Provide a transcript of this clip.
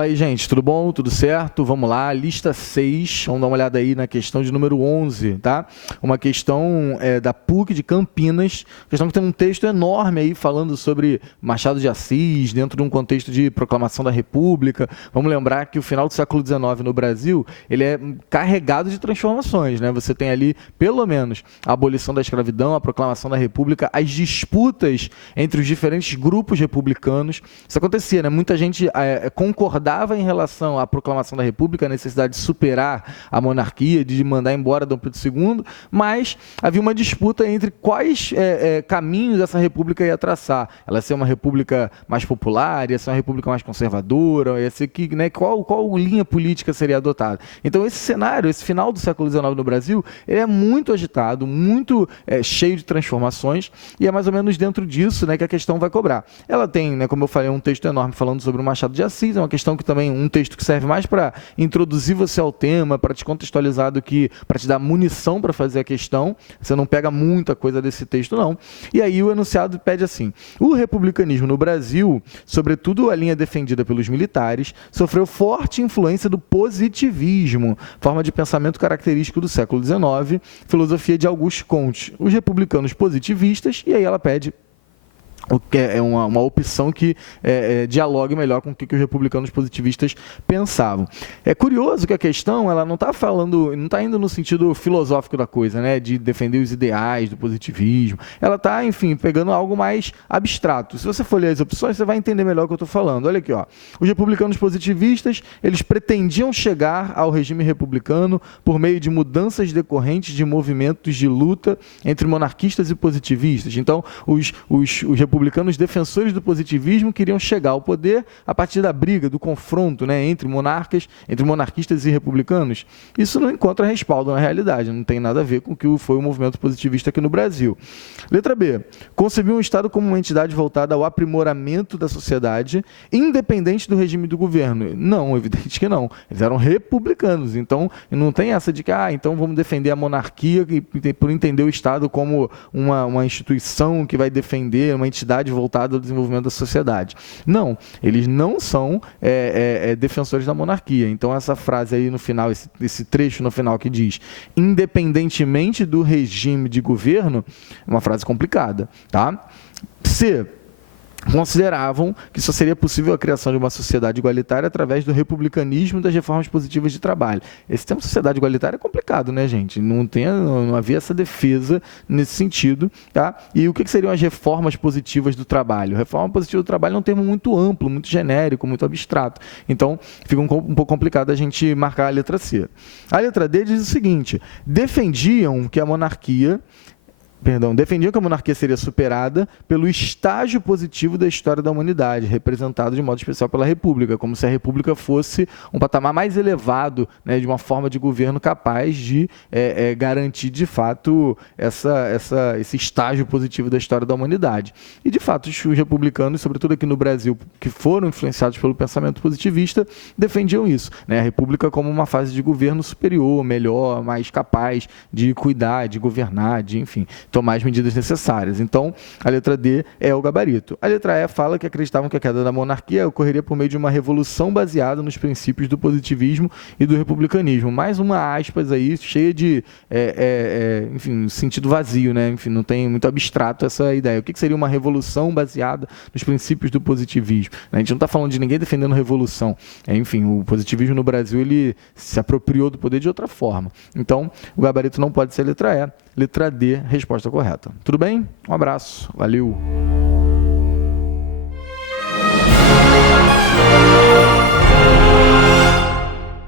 Fala aí, gente, tudo bom? Tudo certo? Vamos lá, lista 6, vamos dar uma olhada aí na questão de número 11, tá? Uma questão da PUC de Campinas, questão que tem um texto enorme aí falando sobre Machado de Assis, dentro de um contexto de proclamação da República. Vamos lembrar que o final do século XIX no Brasil, ele é carregado de transformações, né? Você tem ali, pelo menos, a abolição da escravidão, a proclamação da República, as disputas entre os diferentes grupos republicanos. Isso acontecia, né? Muita gente concordava em relação à proclamação da República, a necessidade de superar a monarquia, de mandar embora Dom Pedro II, mas havia uma disputa entre quais caminhos essa República ia traçar. Ela ia ser uma República mais popular, ia ser uma República mais conservadora, ia ser né, qual linha política seria adotada. Então esse cenário, esse final do século XIX no Brasil, ele é muito agitado, muito cheio de transformações, e é mais ou menos dentro disso, né, que a questão vai cobrar. Ela tem, né, como eu falei, um texto enorme falando sobre o Machado de Assis, é uma questão que também, um texto que serve mais para introduzir você ao tema, para te contextualizar do que para te dar munição para fazer a questão. Você não pega muita coisa desse texto, não. E aí o enunciado pede assim: o republicanismo no Brasil, sobretudo a linha defendida pelos militares, sofreu forte influência do positivismo, forma de pensamento característico do século XIX, filosofia de Auguste Comte. Os republicanos positivistas, e aí ela pede o que é uma opção que dialogue melhor com o que os republicanos positivistas pensavam. É curioso que a questão ela não está falando, não está indo no sentido filosófico da coisa, né, de defender os ideais do positivismo. Ela está, enfim, pegando algo mais abstrato. Se você for ler as opções, você vai entender melhor o que eu estou falando. Olha aqui, ó. Os republicanos positivistas, eles pretendiam chegar ao regime republicano por meio de mudanças decorrentes de movimentos de luta entre monarquistas e positivistas. Então, os republicanos defensores do positivismo queriam chegar ao poder a partir da briga, do confronto, né, entre monarquistas e republicanos. Isso não encontra respaldo na realidade, não tem nada a ver com o que foi o movimento positivista aqui no Brasil. Letra B. Concebiam o Estado como uma entidade voltada ao aprimoramento da sociedade, independente do regime do governo. Não, evidente que não. Eles eram republicanos, então não tem essa de que, então vamos defender a monarquia por entender o Estado como uma instituição que vai defender, uma entidade voltada ao desenvolvimento da sociedade. Não, eles não são defensores da monarquia. Então, essa frase aí no final, esse trecho no final que diz, independentemente do regime de governo, é uma frase complicada, tá? C. Consideravam que só seria possível a criação de uma sociedade igualitária através do republicanismo e das reformas positivas de trabalho. Esse termo sociedade igualitária é complicado, né, gente? Não havia essa defesa nesse sentido, tá? E o que seriam as reformas positivas do trabalho? Reforma positiva do trabalho é um termo muito amplo, muito genérico, muito abstrato. Então, fica um pouco complicado a gente marcar a letra C. A letra D diz o seguinte: defendiam que a monarquia seria superada pelo estágio positivo da história da humanidade, representado de modo especial pela República, como se a República fosse um patamar mais elevado, né, de uma forma de governo capaz de garantir, de fato, esse estágio positivo da história da humanidade. E, de fato, os republicanos, sobretudo aqui no Brasil, que foram influenciados pelo pensamento positivista, defendiam isso, né, a República como uma fase de governo superior, melhor, mais capaz de cuidar, de governar, de, enfim, tomar as medidas necessárias. Então, a letra D é o gabarito. A letra E fala que acreditavam que a queda da monarquia ocorreria por meio de uma revolução baseada nos princípios do positivismo e do republicanismo. Mais uma aspas aí, cheia de, enfim, sentido vazio, né? Enfim, não tem muito abstrato essa ideia. O que seria uma revolução baseada nos princípios do positivismo? A gente não está falando de ninguém defendendo revolução. Enfim, o positivismo no Brasil, ele se apropriou do poder de outra forma. Então, o gabarito não pode ser a letra E. Letra D, resposta correta. Tudo bem? Um abraço. Valeu!